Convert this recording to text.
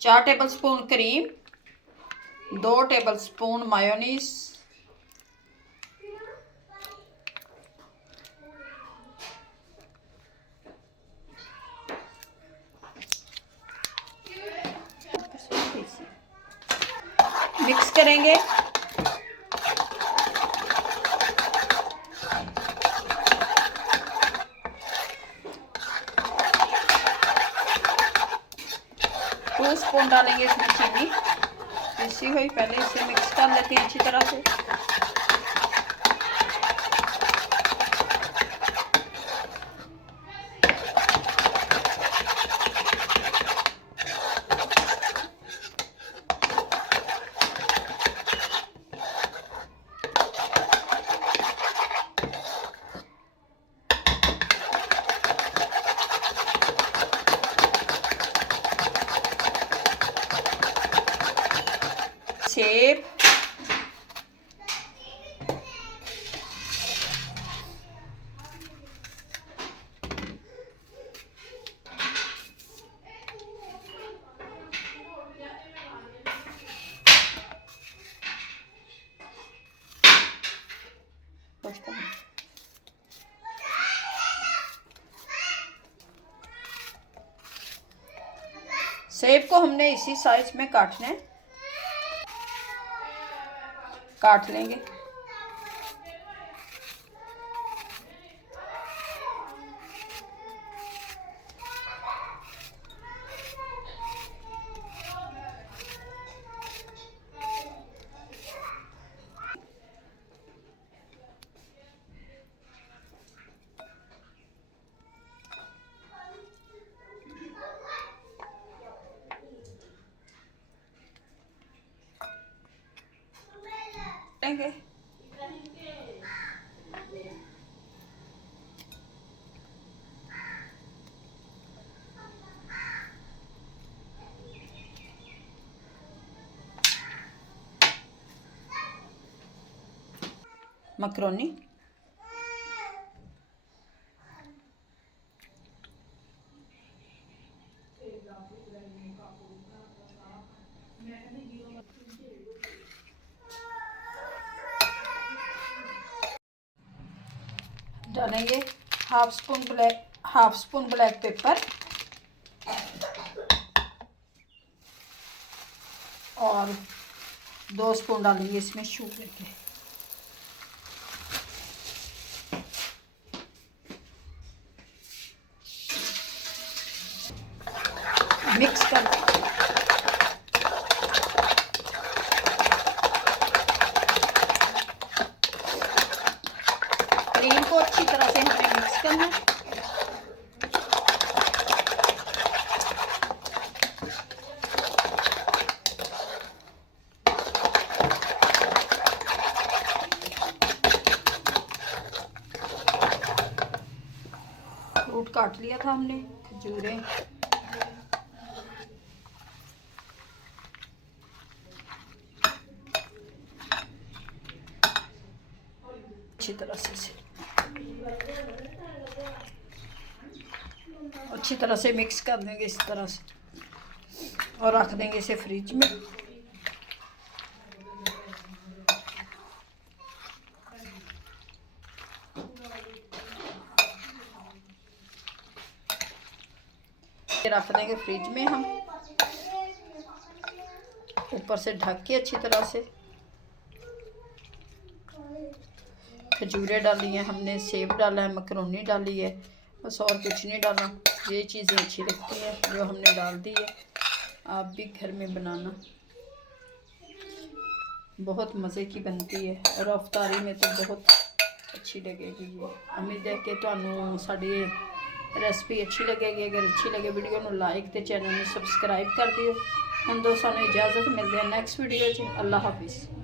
4 table spoon cream, 2 table spoon mayonnaise, mix करेंगे। Two spoon डालेंगे इसमें चीनी पिसी हुई। पहले इसे मिक्स कर लेते हैं अच्छी तरह से। सेब, सेब को हमने इसी साइज में काट लेंगे। लेंगे मैक्रोनी, डालेंगे हाफ स्पून ब्लैक पेपर और 2 स्पून डालेंगे इसमें शुगर के। मिक्स कर क्रीम को अच्छी तरह से हमें मिक्स करना है। फ्रूट काट लिया था हमने, खजूरें, अच्छी तरह से मिक्स कर देंगे इस तरह से और रख देंगे इसे फ्रिज में। रख देंगे फ्रिज में हम, ऊपर से ढक के अच्छी तरह से। खजूरें डाली हैं हमने, सेब डाला है, मैक्रोनी डाली है, बस और कुछ नहीं डाला। ये चीज़ें अच्छी लगती हैं जो हमने डाल दी है। आप भी घर में बनाना, बहुत मज़े की बनती है और इफ्तारी में तो बहुत अच्छी लगेगी। ये उम्मीद है कि तुहानू साडी रेसिपी अच्छी लगेगी। अगर अच्छी लगे वीडियो को लाइक तो चैनल में सबसक्राइब कर दियो। हम दोस्तों ने इजाज़त, मिलते हैं नेक्स्ट वीडियो। अल्लाह हाफिज़।